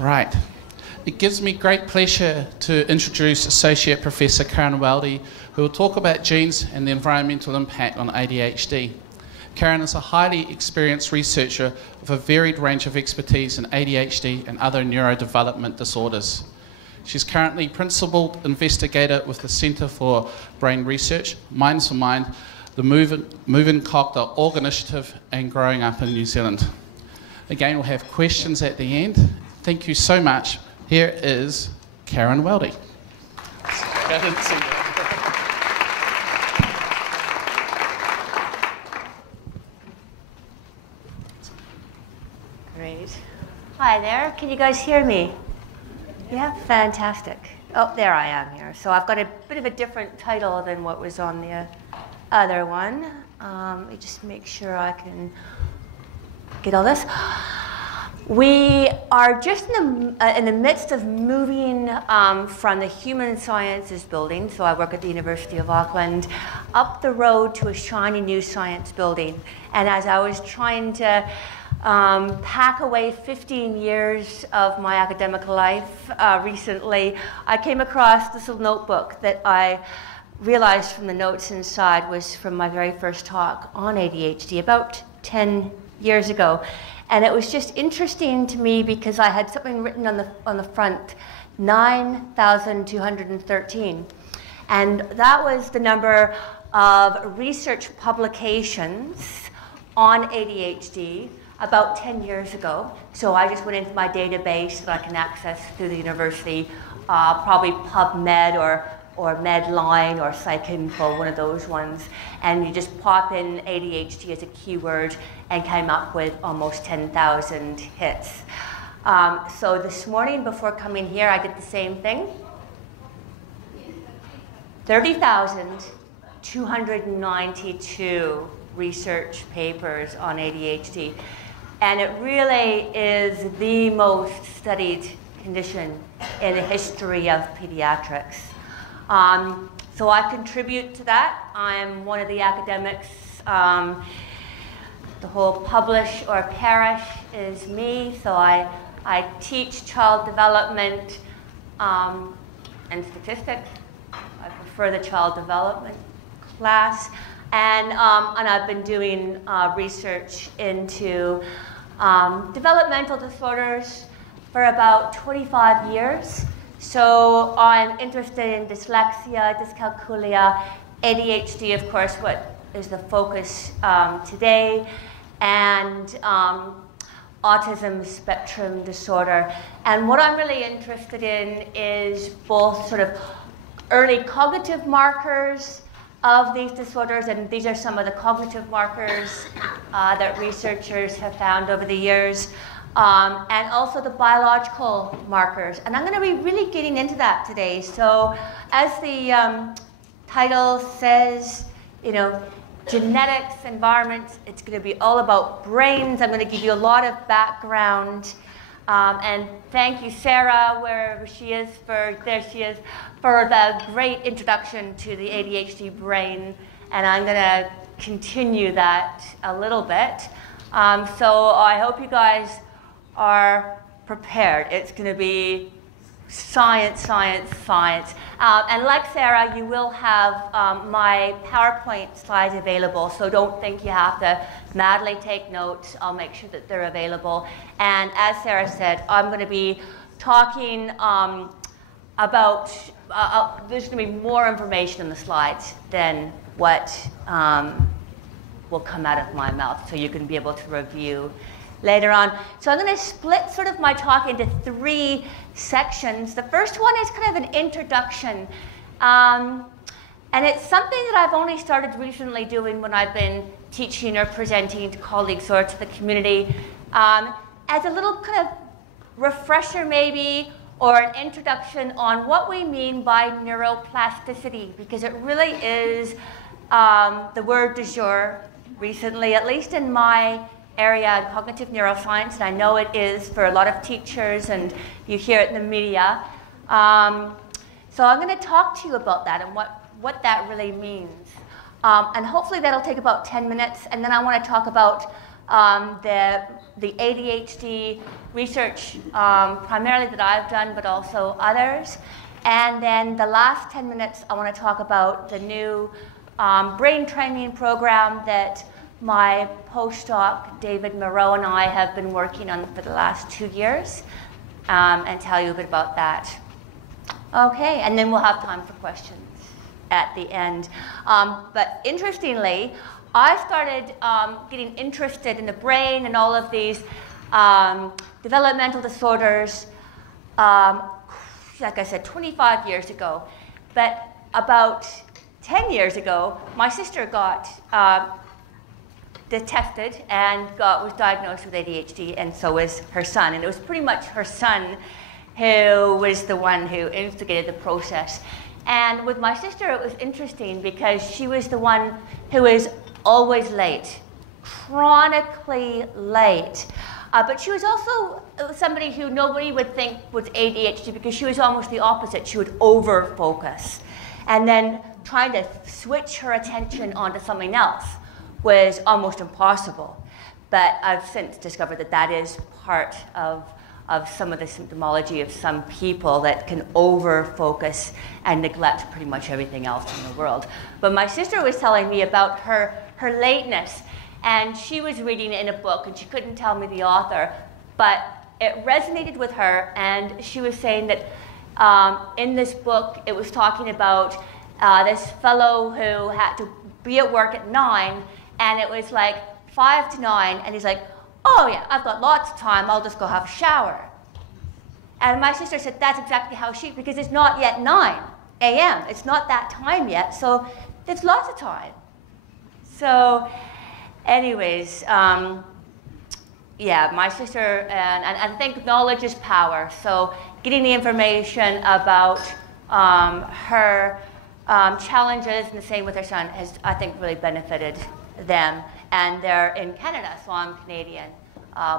Right. It gives me great pleasure to introduce Associate Professor Karen Waldie, who will talk about genes and the environmental impact on ADHD. Karen is a highly experienced researcher with a varied range of expertise in ADHD and other neurodevelopment disorders. She's currently Principal Investigator with the Centre for Brain Research, Minds for Mind, the Moving Cocktail Org Initiative, and Growing Up in New Zealand. Again, we'll have questions at the end. Thank you so much. Here is Karen Waldie. Great. Hi there. Can you guys hear me? Yeah, fantastic. Oh, there I am here. So I've got a bit of a different title than what was on the other one. Let me just make sure I can get all this. We are just in the midst of moving from the Human Sciences building, so I work at the University of Auckland, up the road to a shiny new science building. And as I was trying to pack away 15 years of my academic life recently, I came across this little notebook that I realized from the notes inside was from my very first talk on ADHD about 10 years ago. And it was just interesting to me because I had something written on the front, 9,213. And that was the number of research publications on ADHD about 10 years ago. So I just went into my database that I can access through the university, probably PubMed or Medline or PsycInfo, one of those ones, and you just pop in ADHD as a keyword and came up with almost 10,000 hits. So this morning before coming here, I did the same thing. 30,292 research papers on ADHD. And it really is the most studied condition in the history of pediatrics. So I contribute to that. I'm one of the academics. The whole publish or perish is me. So I teach child development and statistics. I prefer the child development class. And I've been doing research into developmental disorders for about 25 years. So I'm interested in dyslexia, dyscalculia, ADHD, of course, what is the focus today, and autism spectrum disorder. And what I'm really interested in is both sort of early cognitive markers of these disorders, and these are some of the cognitive markers that researchers have found over the years. And also the biological markers. And I'm going to be really getting into that today. So as the title says, you know, genetics, environment, it's going to be all about brains. I'm going to give you a lot of background. And thank you, Sarah, wherever she is, there she is, for the great introduction to the ADHD brain. And I'm going to continue that a little bit. So I hope you guys are prepared. It's going to be science, science, science. And like Sarah, you will have my PowerPoint slides available, so don't think you have to madly take notes. I'll make sure that they're available. And as Sarah said, I'm going to be talking about, there's going to be more information in the slides than what will come out of my mouth, so you can be able to review later on. So I'm going to split sort of my talk into 3 sections. The first one is kind of an introduction. And it's something that I've only started recently doing when I've been teaching or presenting to colleagues or to the community, as a little kind of refresher maybe, or an introduction on what we mean by neuroplasticity, because it really is the word du jour recently, at least in my area in cognitive neuroscience, and I know it is for a lot of teachers, and you hear it in the media. So I'm going to talk to you about that and what that really means. And hopefully that'll take about 10 minutes, and then I want to talk about the ADHD research, primarily that I've done, but also others. And then the last 10 minutes, I want to talk about the new brain training program that my postdoc, David Moreau, and I have been working on for the last 2 years, and tell you a bit about that. Okay, and then we'll have time for questions at the end. But interestingly, I started getting interested in the brain and all of these developmental disorders, like I said, 25 years ago. But about 10 years ago, my sister got tested and was diagnosed with ADHD, and so was her son. And it was pretty much her son who was the one who instigated the process. And with my sister, it was interesting because she was the one who was always late, chronically late. But she was also somebody who nobody would think was ADHD because she was almost the opposite. She would over-focus. And then trying to switch her attention onto something else was almost impossible. But I've since discovered that that is part of some of the symptomology of some people that can over-focus and neglect pretty much everything else in the world. But my sister was telling me about her lateness, and she was reading it in a book, and she couldn't tell me the author, but it resonated with her, and she was saying that in this book, it was talking about this fellow who had to be at work at 9, and it was like 5 to 9, and he's like, oh yeah, I've got lots of time, I'll just go have a shower. And my sister said that's exactly how because it's not yet 9 a.m., it's not that time yet, so there's lots of time. So anyways, yeah, my sister, and I think knowledge is power, so getting the information about her challenges, and the same with her son, has, I think, really benefited them. And they're in Canada, so I'm Canadian,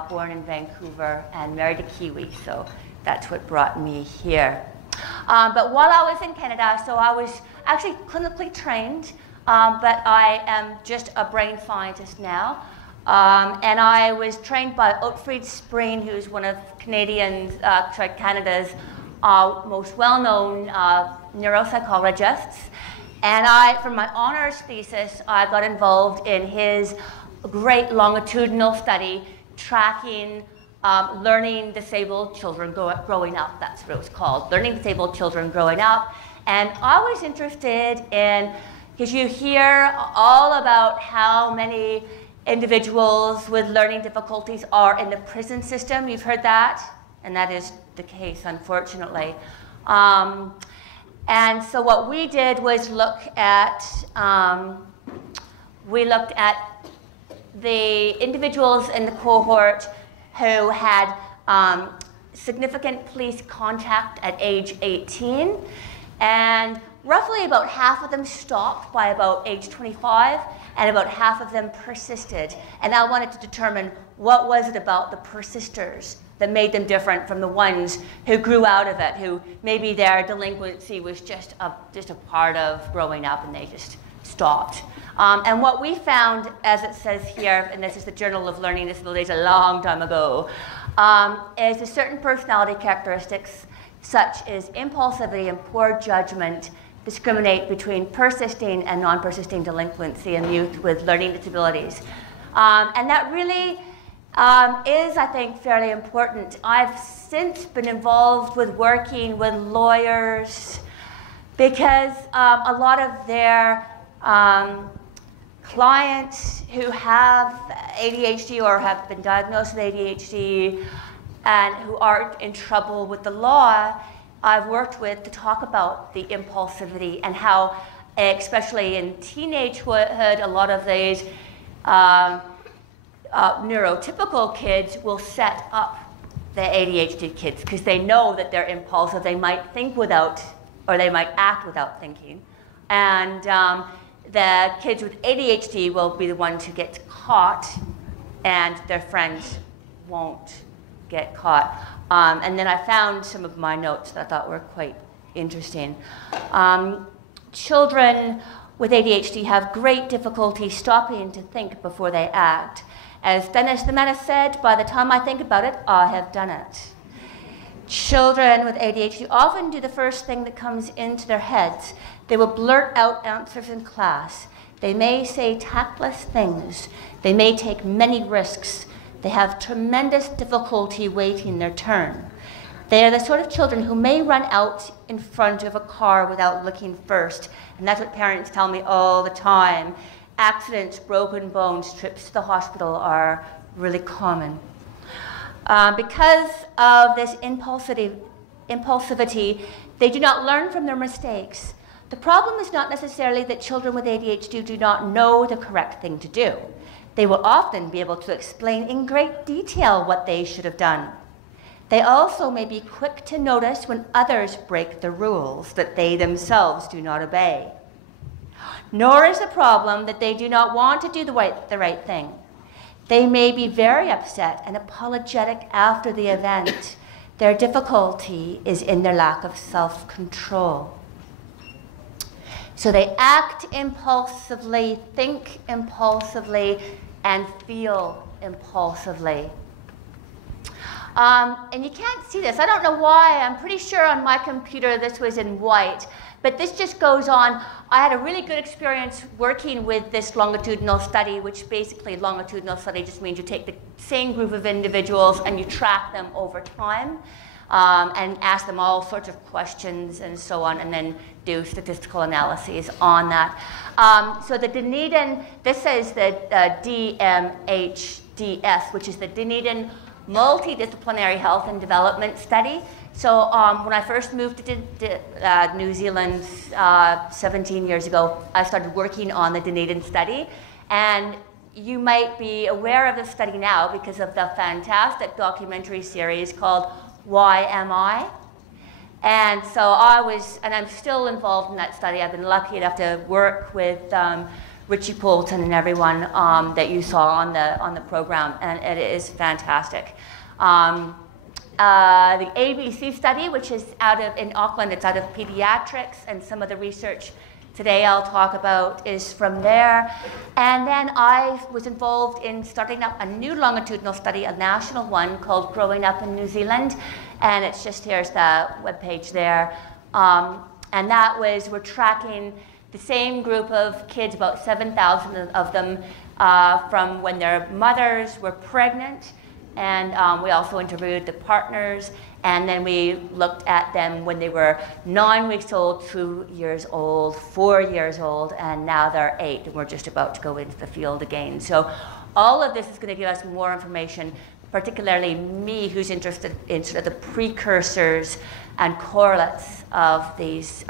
born in Vancouver and married a Kiwi, so that's what brought me here. But while I was in Canada, so I was actually clinically trained, but I am just a brain scientist now. And I was trained by Ottfried Spreen, who's one of Canada's most well-known neuropsychologists. And for my honors thesis, I got involved in his great longitudinal study tracking learning disabled children growing up. That's what it was called, learning disabled children growing up. And I was interested in, because you hear all about how many individuals with learning difficulties are in the prison system. You've heard that, and that is the case, unfortunately. And so what we did was look at the individuals in the cohort who had significant police contact at age 18, and roughly about half of them stopped by about age 25, and about half of them persisted. And I wanted to determine what was it about the persisters that made them different from the ones who grew out of it, who maybe their delinquency was just a part of growing up and they just stopped. And what we found, as it says here, and this is the Journal of Learning Disabilities a long time ago, is a certain personality characteristics such as impulsivity and poor judgment discriminate between persisting and non-persisting delinquency in youth with learning disabilities. And that really is, I think, fairly important. I've since been involved with working with lawyers because a lot of their clients who have ADHD or have been diagnosed with ADHD and who are in trouble with the law, I've worked with to talk about the impulsivity and how, especially in teenagehood, a lot of these neurotypical kids will set up the ADHD kids because they know that they're impulsive. They might think without, or they might act without thinking. And the kids with ADHD will be the ones who get caught, and their friends won't get caught. And then I found some of my notes that I thought were quite interesting. Children with ADHD have great difficulty stopping to think before they act. As Dennis the Menace said, by the time I think about it, I have done it. Children with ADHD often do the first thing that comes into their heads. They will blurt out answers in class. They may say tactless things. They may take many risks. They have tremendous difficulty waiting their turn. They are the sort of children who may run out in front of a car without looking first. And that's what parents tell me all the time. Accidents, broken bones, trips to the hospital are really common. Because of this impulsivity, they do not learn from their mistakes. The problem is not necessarily that children with ADHD do not know the correct thing to do. They will often be able to explain in great detail what they should have done. They also may be quick to notice when others break the rules that they themselves do not obey. Nor is the problem that they do not want to do the right thing. They may be very upset and apologetic after the event. Their difficulty is in their lack of self-control. So they act impulsively, think impulsively, and feel impulsively. And you can't see this. I don't know why. I'm pretty sure on my computer this was in white. But this just goes on. I had a really good experience working with this longitudinal study, which basically longitudinal study just means you take the same group of individuals and you track them over time and ask them all sorts of questions and so on, and then do statistical analyses on that. So the Dunedin, this is the DMHDS, which is the Dunedin Multidisciplinary Health and Development Study. So when I first moved to New Zealand 17 years ago, I started working on the Dunedin study. And you might be aware of the study now because of the fantastic documentary series called Why Am I? And so I'm still involved in that study. I've been lucky enough to work with Richie Poulton and everyone that you saw on the program, and it is fantastic. The ABC study, which is in Auckland, it's out of pediatrics, and some of the research today I'll talk about is from there. And then I was involved in starting up a new longitudinal study, a national one called Growing Up in New Zealand, and it's just, here's the webpage there. And that was, we're tracking the same group of kids, about 7,000 of them, from when their mothers were pregnant. And we also interviewed the partners, and then we looked at them when they were 9 weeks old, 2 years old, 4 years old, and now they're 8, and we're just about to go into the field again. So all of this is going to give us more information, particularly me, who's interested in sort of the precursors and correlates of these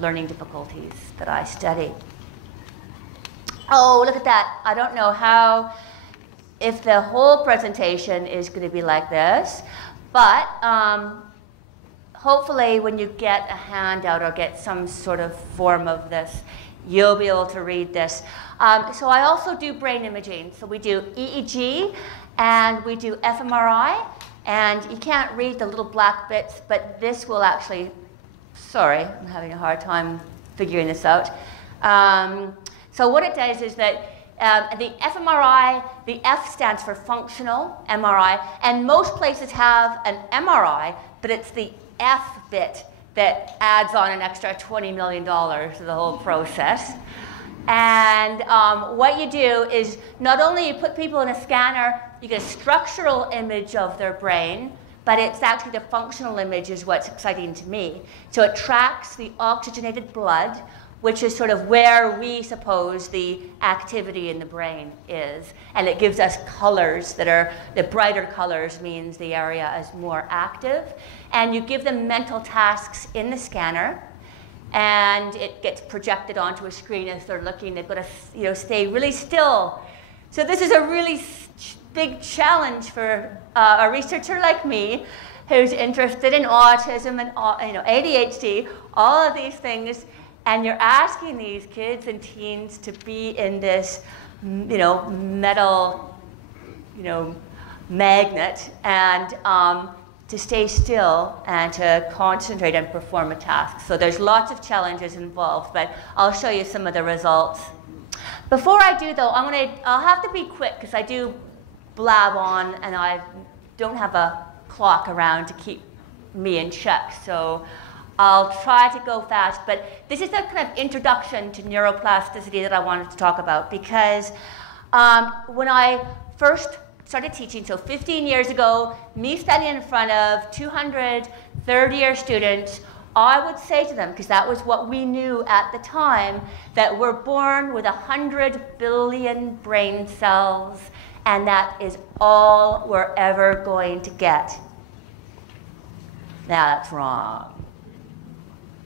learning difficulties that I study. Oh, look at that. I don't know if the whole presentation is going to be like this, but hopefully when you get a handout or get some sort of form of this, you'll be able to read this. So I also do brain imaging. So we do EEG and we do fMRI, and you can't read the little black bits, but this will actually, sorry, I'm having a hard time figuring this out. So what it does is that the fMRI, the F stands for functional MRI, and most places have an MRI, but it's the F bit that adds on an extra $20 million to the whole process. And what you do is not only you put people in a scanner, you get a structural image of their brain, but it's actually the functional image is what's exciting to me. So it tracks the oxygenated blood, which is sort of where we suppose the activity in the brain is. And it gives us colors that are, the brighter colors means the area is more active. And you give them mental tasks in the scanner, and it gets projected onto a screen as they're looking. They've got to stay really still. So this is a really big challenge for a researcher like me who's interested in autism and ADHD, all of these things. And you're asking these kids and teens to be in this, metal, magnet, and to stay still and to concentrate and perform a task. So there's lots of challenges involved, but I'll show you some of the results. Before I do, though, I'll have to be quick because I do blab on and I don't have a clock around to keep me in check. So I'll try to go fast. But this is a kind of introduction to neuroplasticity that I wanted to talk about because when I first started teaching, so 15 years ago, me standing in front of 200 third-year students, I would say to them, because that was what we knew at the time, that we're born with 100 billion brain cells, and that is all we're ever going to get. Now, that's wrong.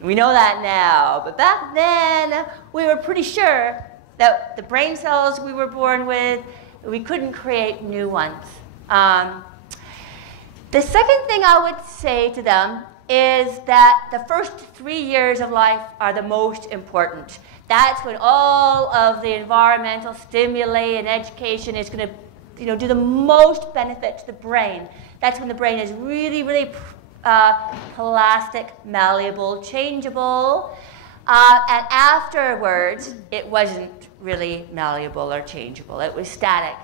We know that now, but back then, we were pretty sure that the brain cells we were born with, we couldn't create new ones. The second thing I would say to them is that the first 3 years of life are the most important. That's when all of the environmental stimuli and education is going to do the most benefit to the brain. That's when the brain is really, really plastic, malleable, changeable. And afterwards, it wasn't really malleable or changeable. It was static.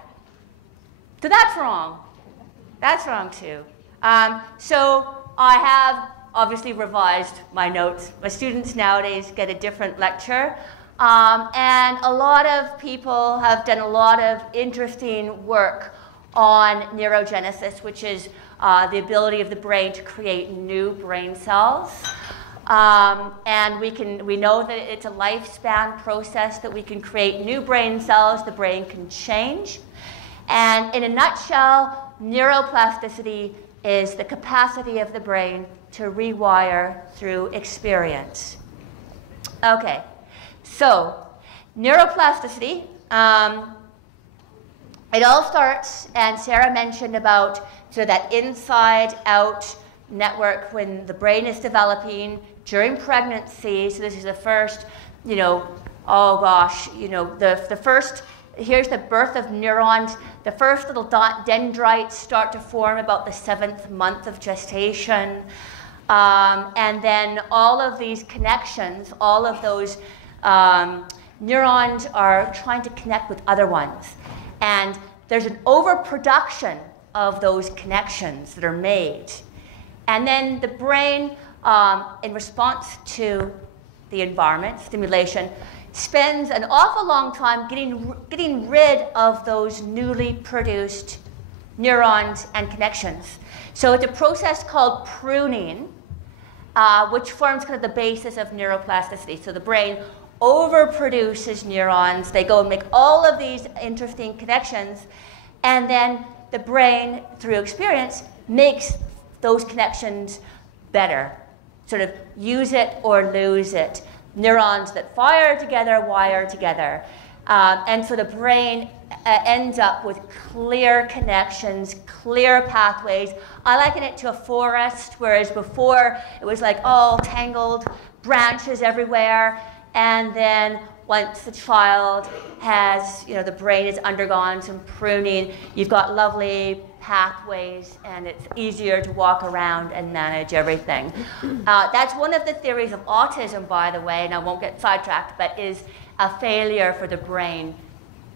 So that's wrong. That's wrong too. So I have obviously revised my notes. My students nowadays get a different lecture. And a lot of people have done a lot of interesting work on neurogenesis, which is the ability of the brain to create new brain cells. And we know that it's a lifespan process that we can create new brain cells. The brain can change. And in a nutshell, neuroplasticity is the capacity of the brain to rewire through experience. Okay, so neuroplasticity, it all starts, and Sarah mentioned about that inside-out network when the brain is developing during pregnancy. So this is the first, the first, here's the birth of neurons. The first little dendrites start to form about the 7th month of gestation. And then all of these connections, all of those neurons are trying to connect with other ones. And there's an overproduction of those connections that are made. And then the brain, in response to the environment, stimulation, spends an awful long time getting rid of those newly produced neurons and connections. So it's a process called pruning, which forms kind of the basis of neuroplasticity. So the brain overproduces neurons. They go and make all of these interesting connections. And then the brain, through experience, makes those connections better. Sort of use it or lose it. Neurons that fire together, wire together. And so the brain ends up with clear connections, clear pathways. I liken it to a forest, whereas before it was like all tangled branches everywhere. And then once the child has, the brain has undergone some pruning, you've got lovely pathways, and it's easier to walk around and manage everything. That's one of the theories of autism, by the way, and I won't get sidetracked, but is a failure for the brain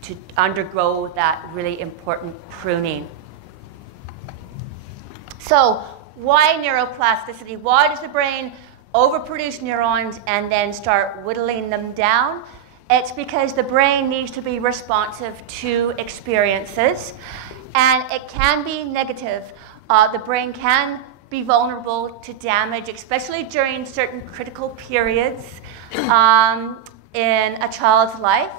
to undergo that really important pruning. So why neuroplasticity? Why does the brain overproduce neurons and then start whittling them down? It's because the brain needs to be responsive to experiences, and it can be negative. The brain can be vulnerable to damage, especially during certain critical periods in a child's life.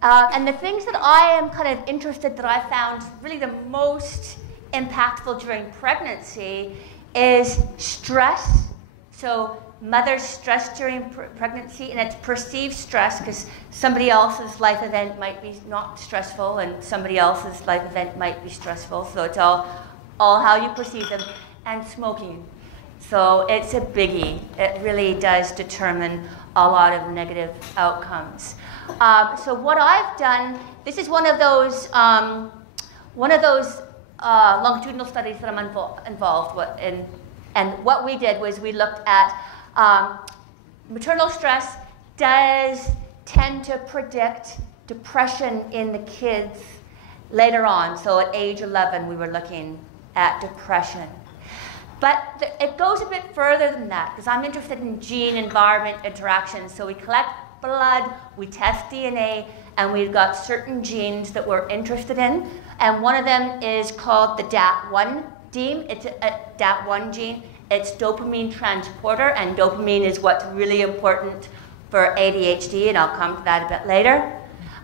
And the things that I am kind of interested, that I found really the most impactful during pregnancy is stress. So mother's stress during pregnancy, and it's perceived stress because somebody else's life event might be not stressful and somebody else's life event might be stressful. So it's all how you perceive them. And smoking. So it's a biggie. It really does determine a lot of negative outcomes. So what I've done, this is one of those longitudinal studies that I'm involved in. And what we did was we looked at maternal stress does tend to predict depression in the kids later on. So at age 11, we were looking at depression. But it goes a bit further than that, because I'm interested in gene-environment interactions. So we collect blood, we test DNA, and we've got certain genes that we're interested in. And one of them is called the DAT1 gene. It's a DAT1 gene. It's dopamine transporter, and dopamine is what's really important for ADHD, and I'll come to that a bit later.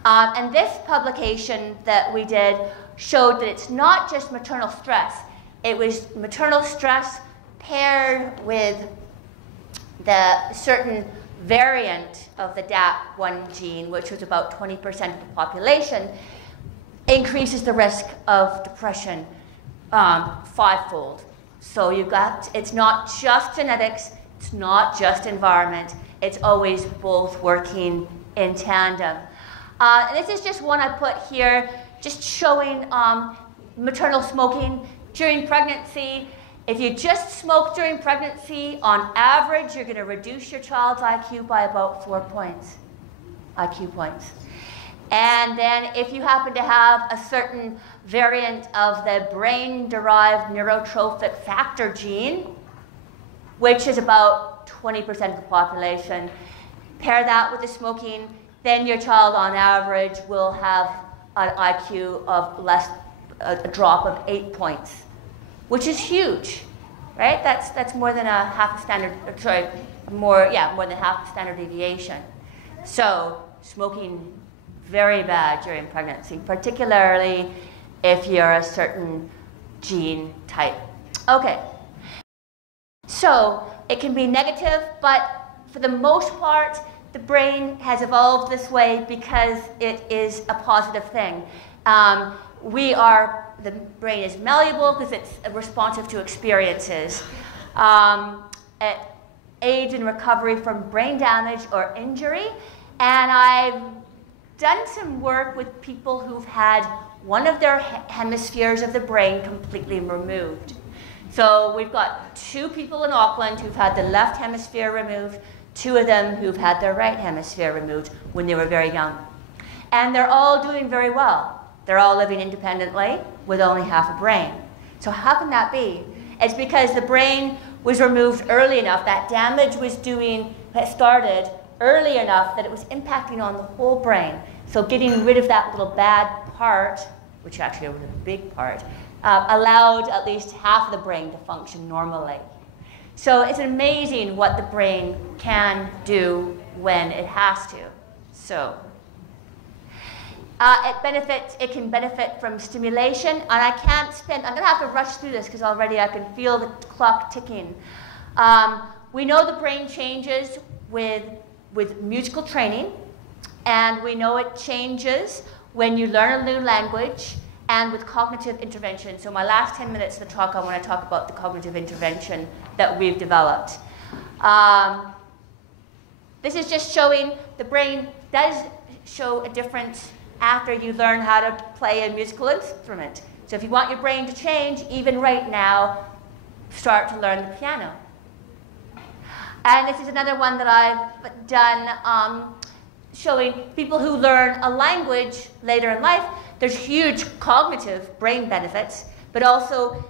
And this publication that we did showed that it's not just maternal stress. It was maternal stress paired with the certain variant of the DAT1 gene, which was about 20% of the population, increases the risk of depression fivefold. So it's not just genetics, it's not just environment, it's always both working in tandem. And this is just one I put here, just showing maternal smoking during pregnancy. If you just smoke during pregnancy, on average, you're going to reduce your child's IQ by about 4 points, IQ points. And then if you happen to have a certain variant of the brain-derived neurotrophic factor gene, which is about 20% of the population, pair that with the smoking, then your child on average will have an IQ of a drop of 8 points, which is huge, right? That's more than a half a standard, more than half a standard deviation. So smoking, very bad during pregnancy, particularly if you're a certain gene type. Okay, so it can be negative, but for the most part, the brain has evolved this way because it is a positive thing. The brain is malleable because it's responsive to experiences. It aids in recovery from brain damage or injury. And I've done some work with people who've had one of their hemispheres of the brain completely removed. So we've got 2 people in Auckland who've had the left hemisphere removed, 2 of them who've had their right hemisphere removed when they were very young. And they're all doing very well. They're all living independently with only half a brain. So how can that be? It's because the brain was removed early enough, that damage started early enough that it was impacting on the whole brain. So getting rid of that little bad part, which actually was a big part, allowed at least half of the brain to function normally. So it's amazing what the brain can do when it has to. So it can benefit from stimulation, and I'm going to have to rush through this because already I can feel the clock ticking. We know the brain changes with musical training, and we know it changes when you learn a new language and with cognitive intervention. So my last 10 minutes of the talk, I want to talk about the cognitive intervention that we've developed. This is just showing the brain does show a difference after you learn how to play a musical instrument. So if you want your brain to change, even right now, start to learn the piano. And this is another one that I've done showing people who learn a language later in life. There's huge cognitive brain benefits, but also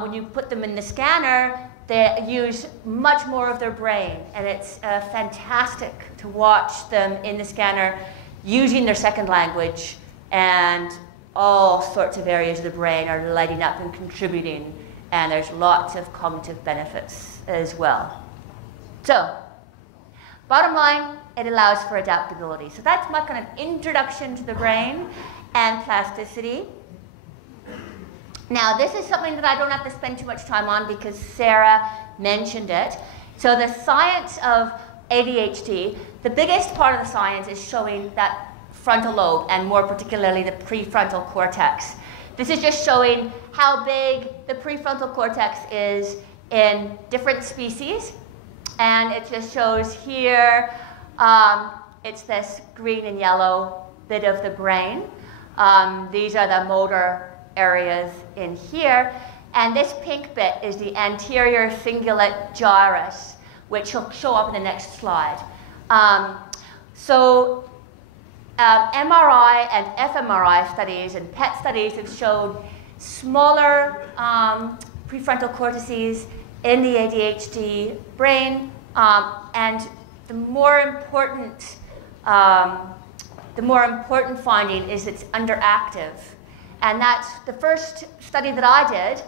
when you put them in the scanner, they use much more of their brain. And it's fantastic to watch them in the scanner using their second language, and all sorts of areas of the brain are lighting up and contributing, and there's lots of cognitive benefits as well. So, bottom line, it allows for adaptability. So that's my kind of introduction to the brain and plasticity. Now, this is something that I don't have to spend too much time on because Sarah mentioned it. So the science of ADHD, the biggest part of the science is showing that frontal lobe, and more particularly the prefrontal cortex. This is just showing how big the prefrontal cortex is in different species. And it just shows here, it's this green and yellow bit of the brain. These are the motor areas in here. And this pink bit is the anterior cingulate gyrus, which will show up in the next slide. So MRI and fMRI studies and PET studies have showed smaller prefrontal cortices in the ADHD brain, and the more important finding is it's underactive. And that's the first study that I did.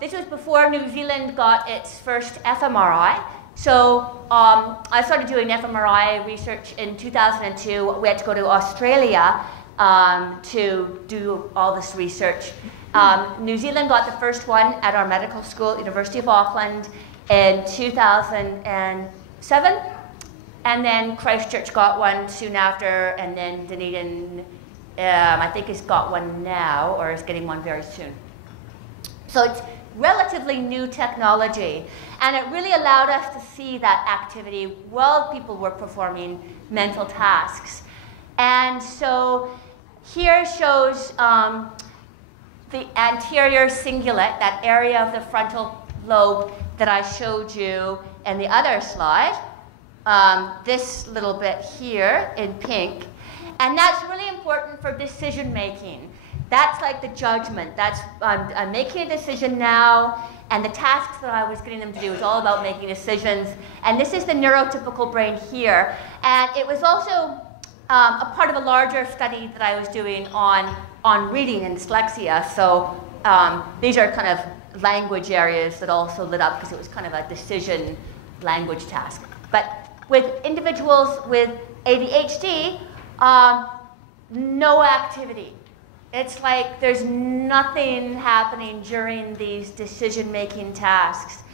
This was before New Zealand got its first fMRI. So I started doing fMRI research in 2002. We had to go to Australia to do all this research. New Zealand got the first one at our medical school, University of Auckland, in 2007. And then Christchurch got one soon after, and then Dunedin, I think, has got one now, or is getting one very soon. So it's relatively new technology, and it really allowed us to see that activity while people were performing mental tasks. And so here shows the anterior cingulate, that area of the frontal lobe that I showed you in the other slide, this little bit here in pink. And that's really important for decision making. That's like the judgment. That's, I'm making a decision now, and the tasks that I was getting them to do was all about making decisions. And this is the neurotypical brain here. And it was also a part of a larger study that I was doing on reading and dyslexia. So these are kind of language areas that also lit up because it was kind of a decision language task. But with individuals with ADHD, no activity. It's like there's nothing happening during these decision-making tasks.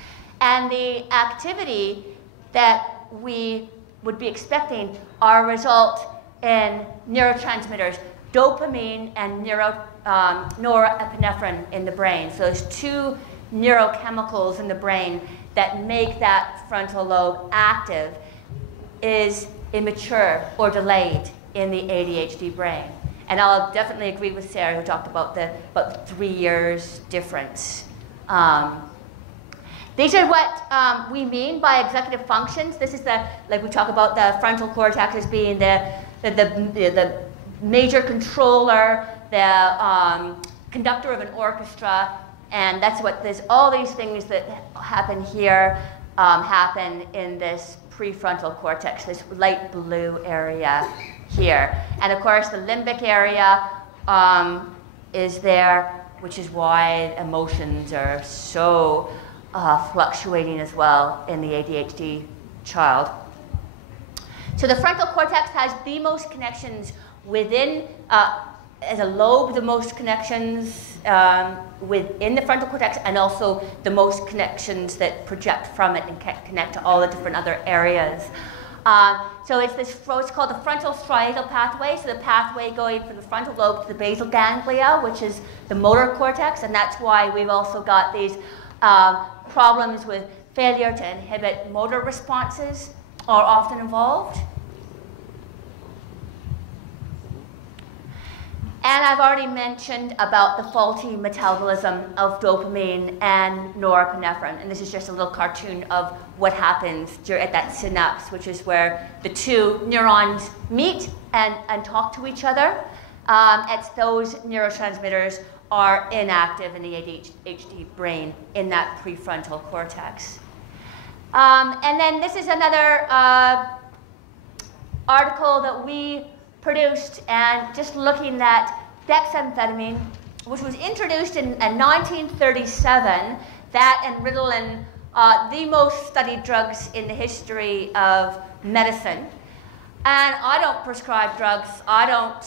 And the activity that we would be expecting are a result in neurotransmitters, dopamine and norepinephrine in the brain. So there's two neurochemicals in the brain that make that frontal lobe active is immature or delayed in the ADHD brain. And I'll definitely agree with Sarah, who talked about the 3 years difference. These are what we mean by executive functions. This is like we talk about the frontal cortex as being the major controller, the conductor of an orchestra, and that's what all these things that happen here happen in this prefrontal cortex, this light blue area here. And of course the limbic area is there, which is why emotions are so fluctuating as well in the ADHD child. So the frontal cortex has the most connections within, as a lobe, the most connections within the frontal cortex, and also the most connections that project from it and connect to all the different other areas. So it's what's called the frontal striatal pathway, so the pathway going from the frontal lobe to the basal ganglia, which is the motor cortex, and that's why we've also got these problems with failure to inhibit motor responses are often involved. And I've already mentioned about the faulty metabolism of dopamine and norepinephrine. And this is just a little cartoon of what happens at that synapse, which is where the two neurons meet and talk to each other. It's those neurotransmitters are inactive in the ADHD brain in that prefrontal cortex. And then this is another article that we produced, and just looking at dexamphetamine, which was introduced in 1937, that and Ritalin, the most studied drugs in the history of medicine. And I don't prescribe drugs, I don't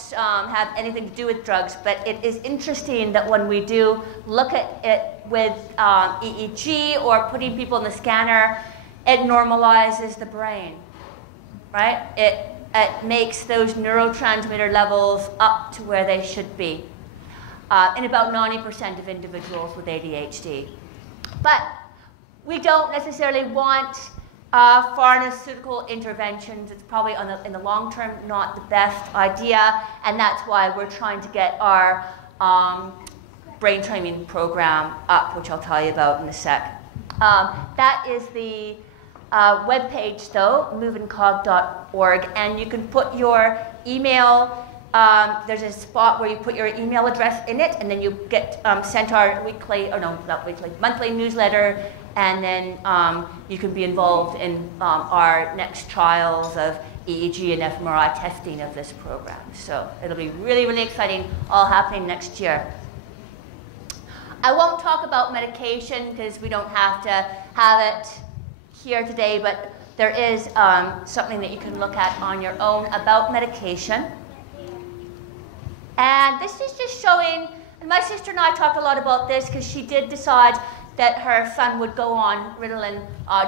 have anything to do with drugs, but it is interesting that when we do look at it with EEG or putting people in the scanner, it normalizes the brain, right? It makes those neurotransmitter levels up to where they should be in about 90% of individuals with ADHD. But we don't necessarily want pharmaceutical interventions. It's probably in the long term not the best idea, and that's why we're trying to get our brain training program up, which I'll tell you about in a sec. That is the webpage, though, moveandcog.org, and you can put your email. There's a spot where you put your email address in it, and then you get sent our monthly newsletter, and then you can be involved in our next trials of EEG and fMRI testing of this program. So it'll be really, really exciting, all happening next year. I won't talk about medication because we don't have to have it here today, but there is something that you can look at on your own about medication. And this is just showing, and my sister and I talked a lot about this because she did decide that her son would go on Ritalin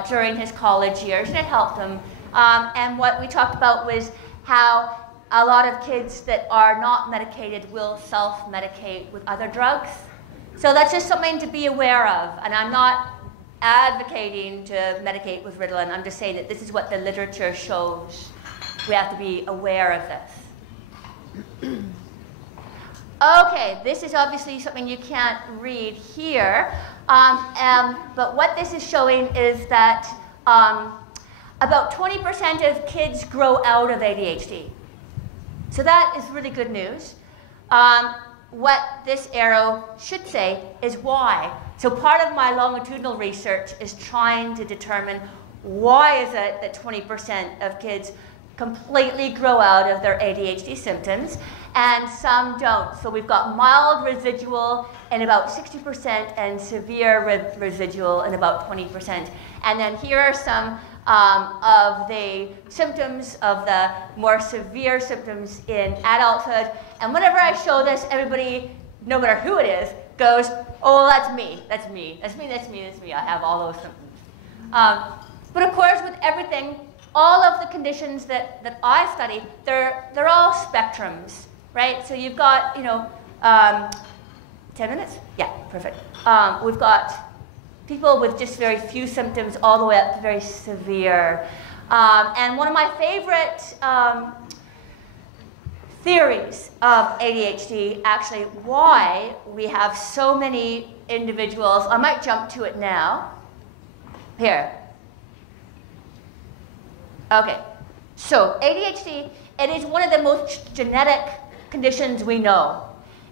during his college years, and it helped him. And what we talked about was how a lot of kids that are not medicated will self-medicate with other drugs. So that's just something to be aware of. And I'm not advocating to medicate with Ritalin. I'm just saying that this is what the literature shows. We have to be aware of this. Okay, this is obviously something you can't read here. But what this is showing is that about 20% of kids grow out of ADHD. So that is really good news. What this arrow should say is why. So part of my longitudinal research is trying to determine why is it that 20% of kids completely grow out of their ADHD symptoms and some don't. So we've got mild residual in about 60% and severe residual in about 20%. And then here are some of the symptoms of the more severe symptoms in adulthood. And whenever I show this, everybody, no matter who it is, goes, oh, that's me, that's me, that's me, that's me, that's me. I have all those symptoms. But of course, with everything, all of the conditions that I study, they're all spectrums, right? So you've got, 10 minutes? Yeah, perfect. We've got people with just very few symptoms all the way up to very severe. And one of my favorite theories of ADHD, actually why we have so many individuals, I might jump to it now. Here. Okay, so ADHD, it is one of the most genetic conditions we know.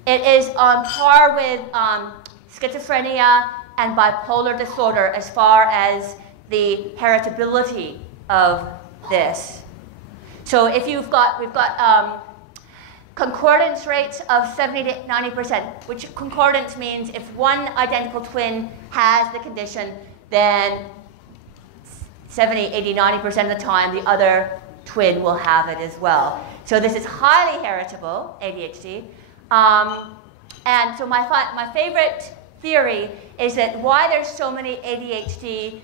It is on par with schizophrenia and bipolar disorder as far as the heritability of this. So if we've got concordance rates of 70 to 90%, which concordance means if one identical twin has the condition, then 70, 80, 90% of the time, the other twin will have it as well. So this is highly heritable, ADHD. And so my favorite theory is that why there's so many ADHD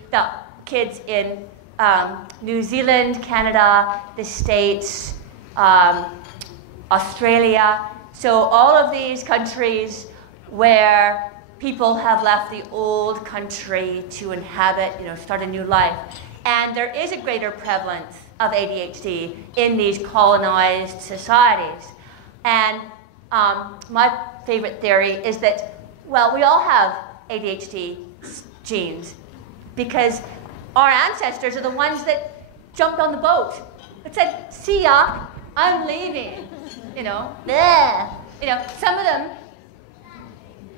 kids in New Zealand, Canada, the States, Australia. So all of these countries where people have left the old country to inhabit, start a new life. And there is a greater prevalence of ADHD in these colonized societies. And my favorite theory is that, well, we all have ADHD genes because our ancestors are the ones that jumped on the boat. It said, see ya, I'm leaving, bleh. Some of them,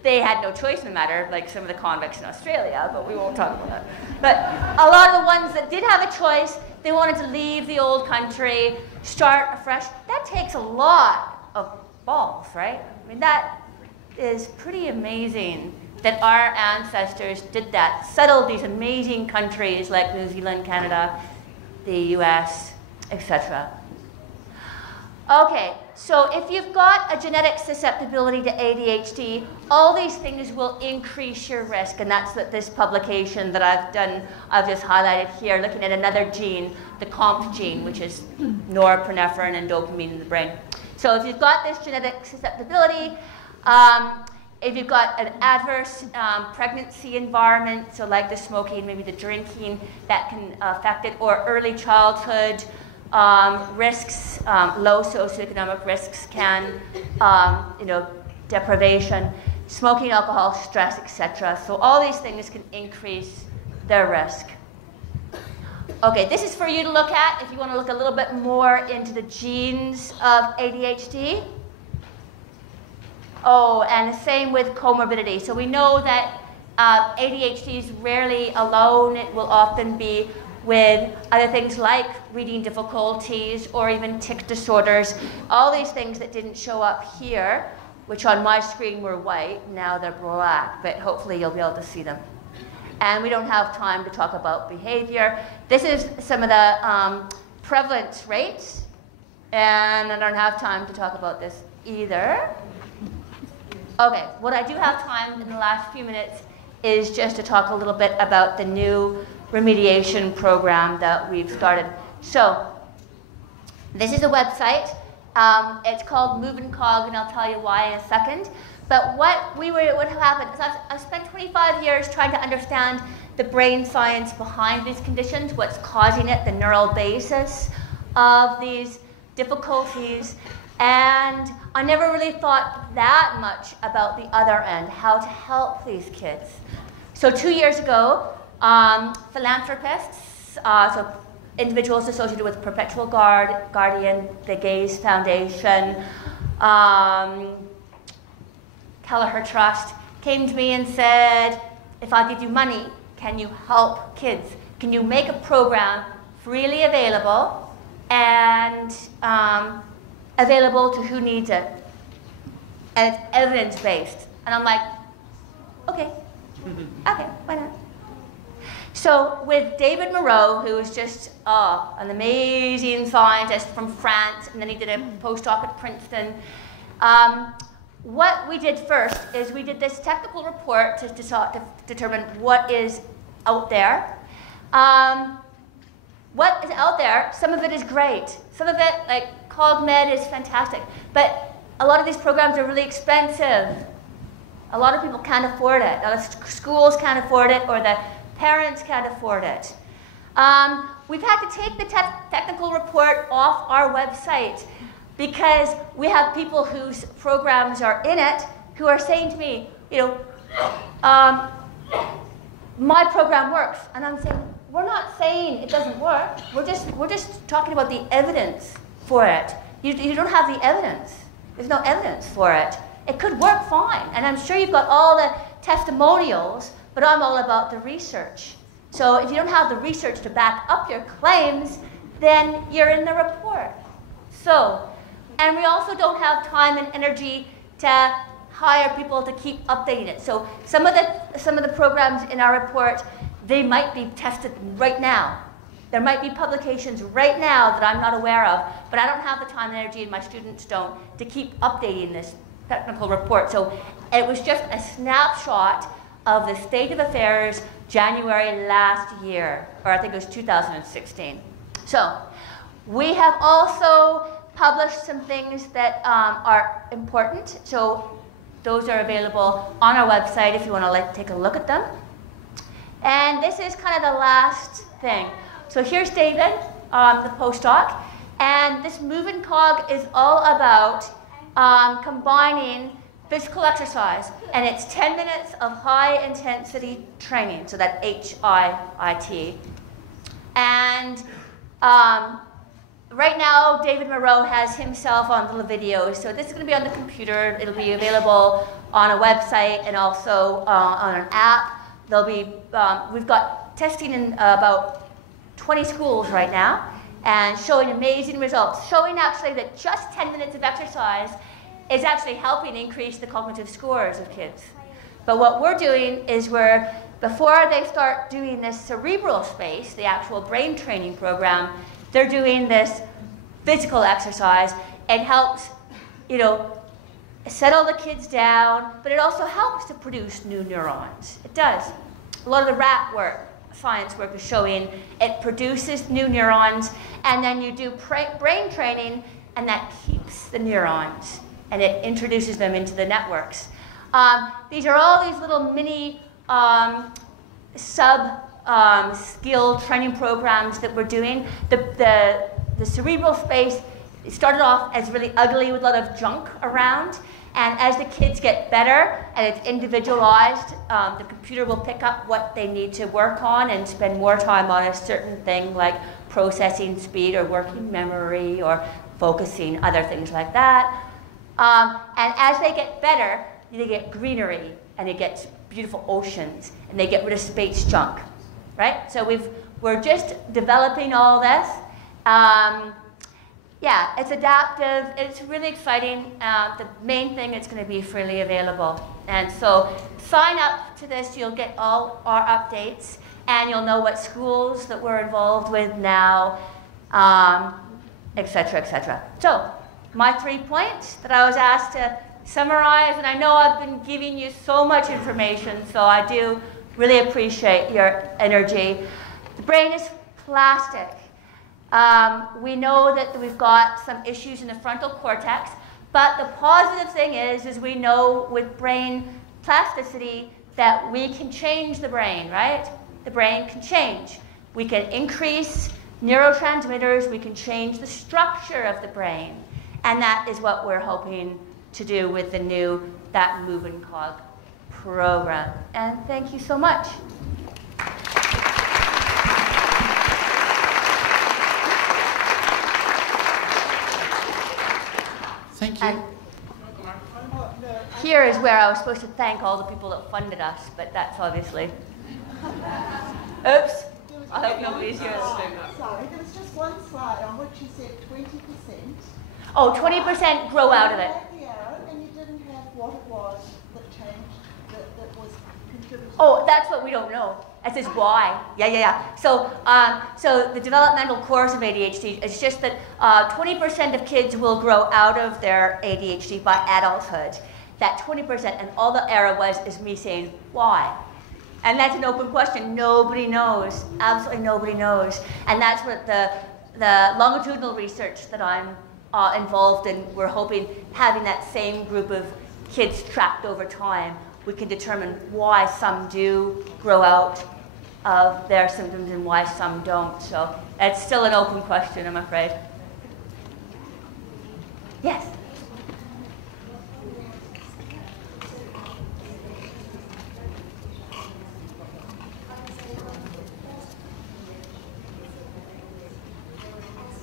they had no choice in the matter, like some of the convicts in Australia, but we won't talk about that. But a lot of the ones that did have a choice, they wanted to leave the old country, start afresh. That takes a lot of balls, right? I mean, that is pretty amazing that our ancestors did that, settled these amazing countries like New Zealand, Canada, the US, etc. Okay, so if you've got a genetic susceptibility to ADHD, all these things will increase your risk, and that's what this publication that I've done, I've just highlighted here, looking at another gene, the COMT gene, which is norepinephrine and dopamine in the brain. So if you've got this genetic susceptibility, if you've got an adverse pregnancy environment, so like the smoking, maybe the drinking, that can affect it, or early childhood risks, low socioeconomic risks can, deprivation, smoking, alcohol, stress, etc. So all these things can increase their risk. Okay, this is for you to look at if you want to look a little bit more into the genes of ADHD. Oh, and the same with comorbidity. So we know that ADHD is rarely alone. It will often be with other things like reading difficulties or even tic disorders. All these things that didn't show up here, which on my screen were white, now they're black, but hopefully you'll be able to see them. And we don't have time to talk about behavior. This is some of the prevalence rates, and I don't have time to talk about this either. Okay, what I do have time in the last few minutes is just to talk a little bit about the new remediation program that we've started. So, this is a website. It's called Move and Cog, and I'll tell you why in a second. But what happened is I've spent 25 years trying to understand the brain science behind these conditions, what's causing it, the neural basis of these difficulties, and I never really thought that much about the other end, how to help these kids. So 2 years ago, philanthropists, so individuals associated with Perpetual Guardian, the Gaze Foundation, Kelleher Trust, came to me and said, if I give you money, can you help kids? Can you make a program freely available and available to who needs it? And it's evidence-based. And I'm like, okay, why not? So with David Moreau, who is just an amazing scientist from France, and then he did a postdoc at Princeton, what we did first is we did this technical report to determine what is out there. What is out there, some of it is great. Some of it, like CogMed, is fantastic. But a lot of these programs are really expensive. A lot of people can't afford it. A lot of schools can't afford it, or the parents can't afford it. We've had to take the technical report off our website because we have people whose programs are in it who are saying to me, my program works. And I'm saying, we're not saying it doesn't work. We're just talking about the evidence for it. You don't have the evidence. There's no evidence for it. It could work fine. And I'm sure you've got all the testimonials, but I'm all about the research. So if you don't have the research to back up your claims, then you're in the report. So, and we also don't have time and energy to hire people to keep updating it. So some of the programs in our report, they might be tested right now. There might be publications right now that I'm not aware of, but I don't have the time and energy, and my students don't, to keep updating this technical report. So it was just a snapshot of the state of affairs January last year, or I think it was 2016. So we have also published some things that are important. So those are available on our website if you want to take a look at them. And this is kind of the last thing. So here's David, the postdoc, and this Move and Cog is all about combining physical exercise, and it's 10 minutes of high-intensity training, so that HIIT. And right now, David Moreau has himself on little videos, so this is going to be on the computer. It'll be available on a website and also on an app. There'll be, we've got testing in about 20 schools right now, and showing amazing results, showing actually that just 10 minutes of exercise is actually helping increase the cognitive scores of kids. But what we're doing is before they start doing this cerebral space, the actual brain training program, they're doing this physical exercise. It helps, settle the kids down, but it also helps to produce new neurons. It does. A lot of the rat work, science work is showing it produces new neurons, and then you do brain training, and that keeps the neurons, and it introduces them into the networks. These are all these little mini sub-skill training programs that we're doing. The cerebral space started off as really ugly with a lot of junk around, And as the kids get better and it's individualized, the computer will pick up what they need to work on and spend more time on a certain thing like processing speed or working memory or focusing, other things like that. And as they get better, they get greenery and they get beautiful oceans and they get rid of space junk, right? So we're just developing all this. Yeah, it's adaptive, it's really exciting. The main thing, it's going to be freely available. And so sign up to this, you'll get all our updates, and you'll know what schools that we're involved with now, et cetera, et cetera. So, my 3 points that I was asked to summarize, and I know I've been giving you so much information, so I do really appreciate your energy. The brain is plastic. We know that we've got some issues in the frontal cortex, but the positive thing is we know with brain plasticity that we can change the brain, right? The brain can change. We can increase neurotransmitters, we can change the structure of the brain, and that is what we're hoping to do with the new That Moving Cog program. And thank you so much. Thank you. And here is where I was supposed to thank all the people that funded us, but that's obviously... Oops. I hope nobody's here. Sorry, there was just one slide on which you said 20%. Oh, 20% grow out of it. You had the arrow and you didn't have what it was that changed, that was contributing. Oh, that's what we don't know. It says why. Yeah. So, so the developmental course of ADHD is just that 20% of kids will grow out of their ADHD by adulthood. That 20%, and all the error was is me saying why. And that's an open question. Nobody knows. Absolutely nobody knows. And that's what the longitudinal research that I'm involved in, we're hoping having that same group of kids tracked over time, we can determine why some do grow out of their symptoms and why some don't. So it's still an open question, I'm afraid. Yes?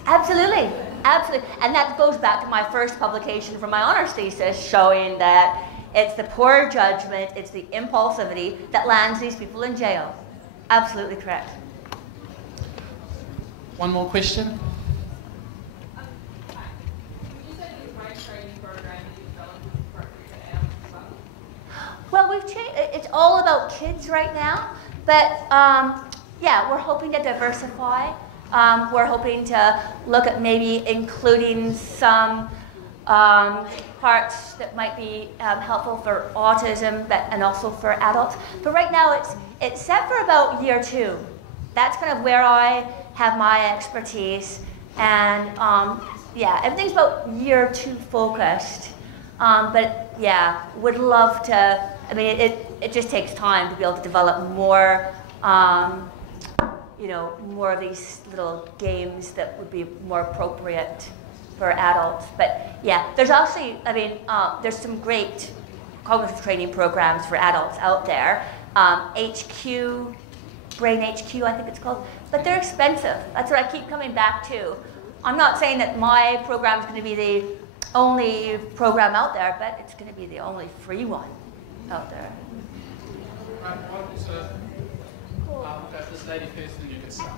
Absolutely, absolutely. And that goes back to my first publication from my honors thesis showing that it's the poor judgment, it's the impulsivity that lands these people in jail. Absolutely correct. One more question? You said the brain training program that you developed was appropriate for adults as well? Well, we've changed. It's all about kids right now, but yeah, we're hoping to diversify. We're hoping to look at maybe including some parts that might be helpful for autism, and also for adults. But right now, it's set for about year 2. That's kind of where I have my expertise, and yeah, everything's about year 2 focused. But yeah, would love to. I mean, it just takes time to be able to develop more. You know, more of these little games that would be more appropriate for adults. But yeah, there's actually, I mean, there's some great cognitive training programs for adults out there. HQ, Brain HQ, I think it's called. But they're expensive. That's what I keep coming back to. I'm not saying that my program is going to be the only program out there, but it's going to be the only free one out there. This lady first, and you can start.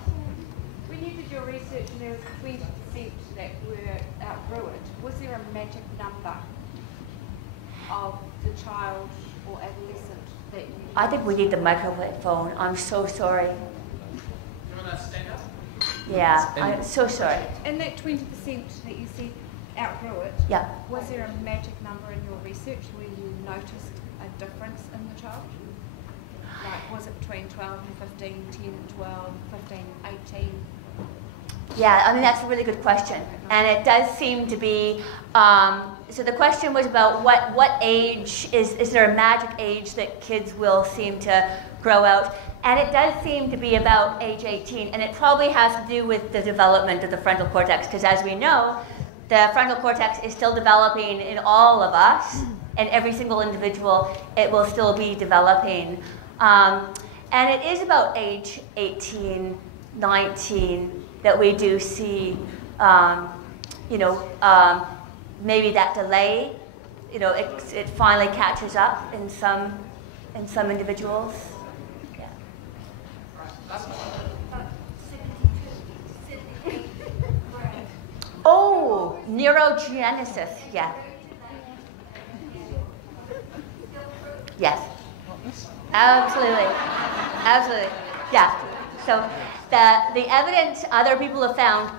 When you did your research and there was 20% that were outgrew it, was there a magic number of the child or adolescent that you... I think we need the microphone. I'm so sorry. You want to stand up? Yeah, I'm so sorry. And that 20% that you said outgrew it, Yeah. was there a magic number in your research where you noticed a difference in the child? Like, was it between 12 and 15, 10, 12, 15, 18? Yeah, I mean, that's a really good question. And it does seem to be, so the question was about what age, is there a magic age that kids will seem to grow out? And it does seem to be about age 18. And it probably has to do with the development of the frontal cortex, because as we know, the frontal cortex is still developing in all of us. in every single individual, it will still be developing. And it is about age 18, 19 that we do see, maybe that delay, it finally catches up in some individuals. Yeah. Oh, neurogenesis, yeah. Yes. Absolutely. Absolutely. Yeah. So the evidence other people have found,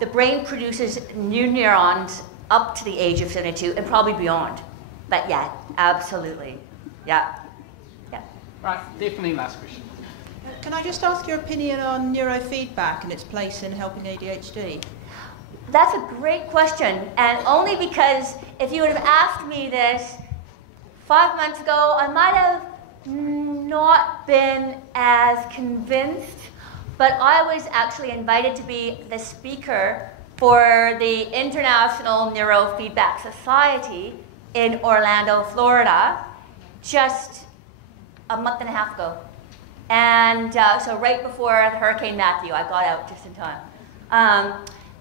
the brain produces new neurons up to the age of 72 and probably beyond. But yeah, absolutely. Yeah. Yeah. Right, definitely last question. Can I just ask your opinion on neurofeedback and its place in helping ADHD? That's a great question, and only because if you would have asked me this 5 months ago, I might have not been as convinced, but I was actually invited to be the speaker for the International Neurofeedback Society in Orlando, Florida, just a month and a half ago. And so right before Hurricane Matthew, I got out just in time.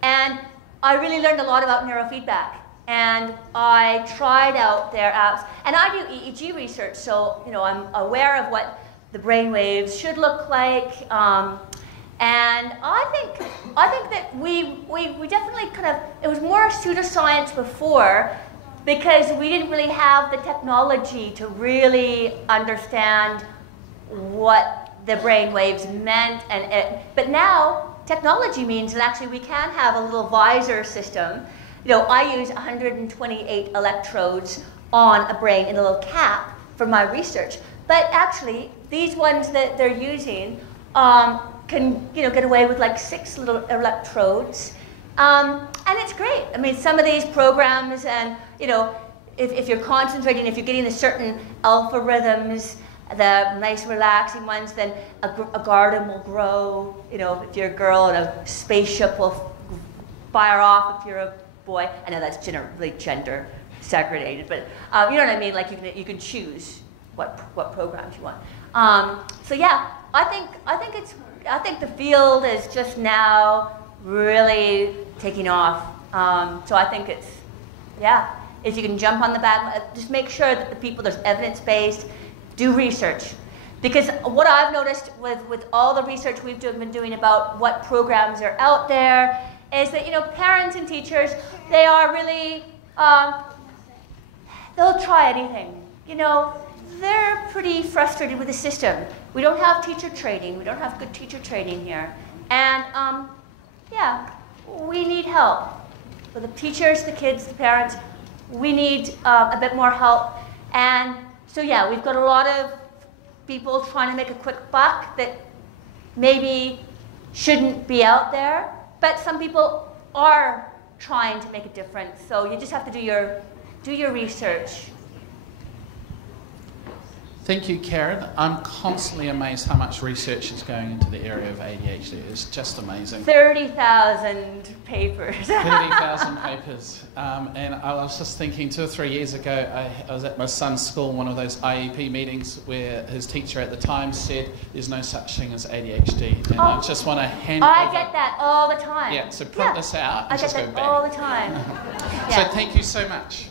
And I really learned a lot about neurofeedback. And I tried out their apps. And I do EEG research, so I'm aware of what the brain waves should look like. And I think that we definitely it was more pseudoscience before, because we didn't really have the technology to really understand what the brain waves meant. But now technology means that actually we can have a little visor system. I use 128 electrodes on a brain in a little cap for my research. But actually, these ones that they're using can get away with like 6 little electrodes. And it's great. I mean, some of these programs, and if you're concentrating, if you're getting the certain alpha rhythms, the nice relaxing ones, then a garden will grow. If you're a girl, and a spaceship will fire off if you're a boy. I know that's generally gender segregated, but you know what I mean. Like you can choose what programs you want. So yeah, I think the field is just now really taking off. So I think it's if you can jump on the back, just make sure that the people, there's evidence-based. Do research, because what I've noticed with all the research we've been doing about what programs are out there is that parents and teachers, they are really they'll try anything. They're pretty frustrated with the system. We don't have teacher training. We don't have good teacher training here, and we need help. For the teachers, the kids, the parents, we need a bit more help. And so yeah, we've got a lot of people trying to make a quick buck that maybe shouldn't be out there, but some people are trying to make a difference. So you just have to do your research. Thank you, Karen. I'm constantly amazed how much research is going into the area of ADHD. It's just amazing. 30,000 papers. 30,000 papers. And I was just thinking 2 or 3 years ago, I was at my son's school, one of those IEP meetings, where his teacher at the time said there's no such thing as ADHD. And I just want to hand over. I get that all the time. Yeah, so print this out and I just get go that back. all the time. So thank you so much.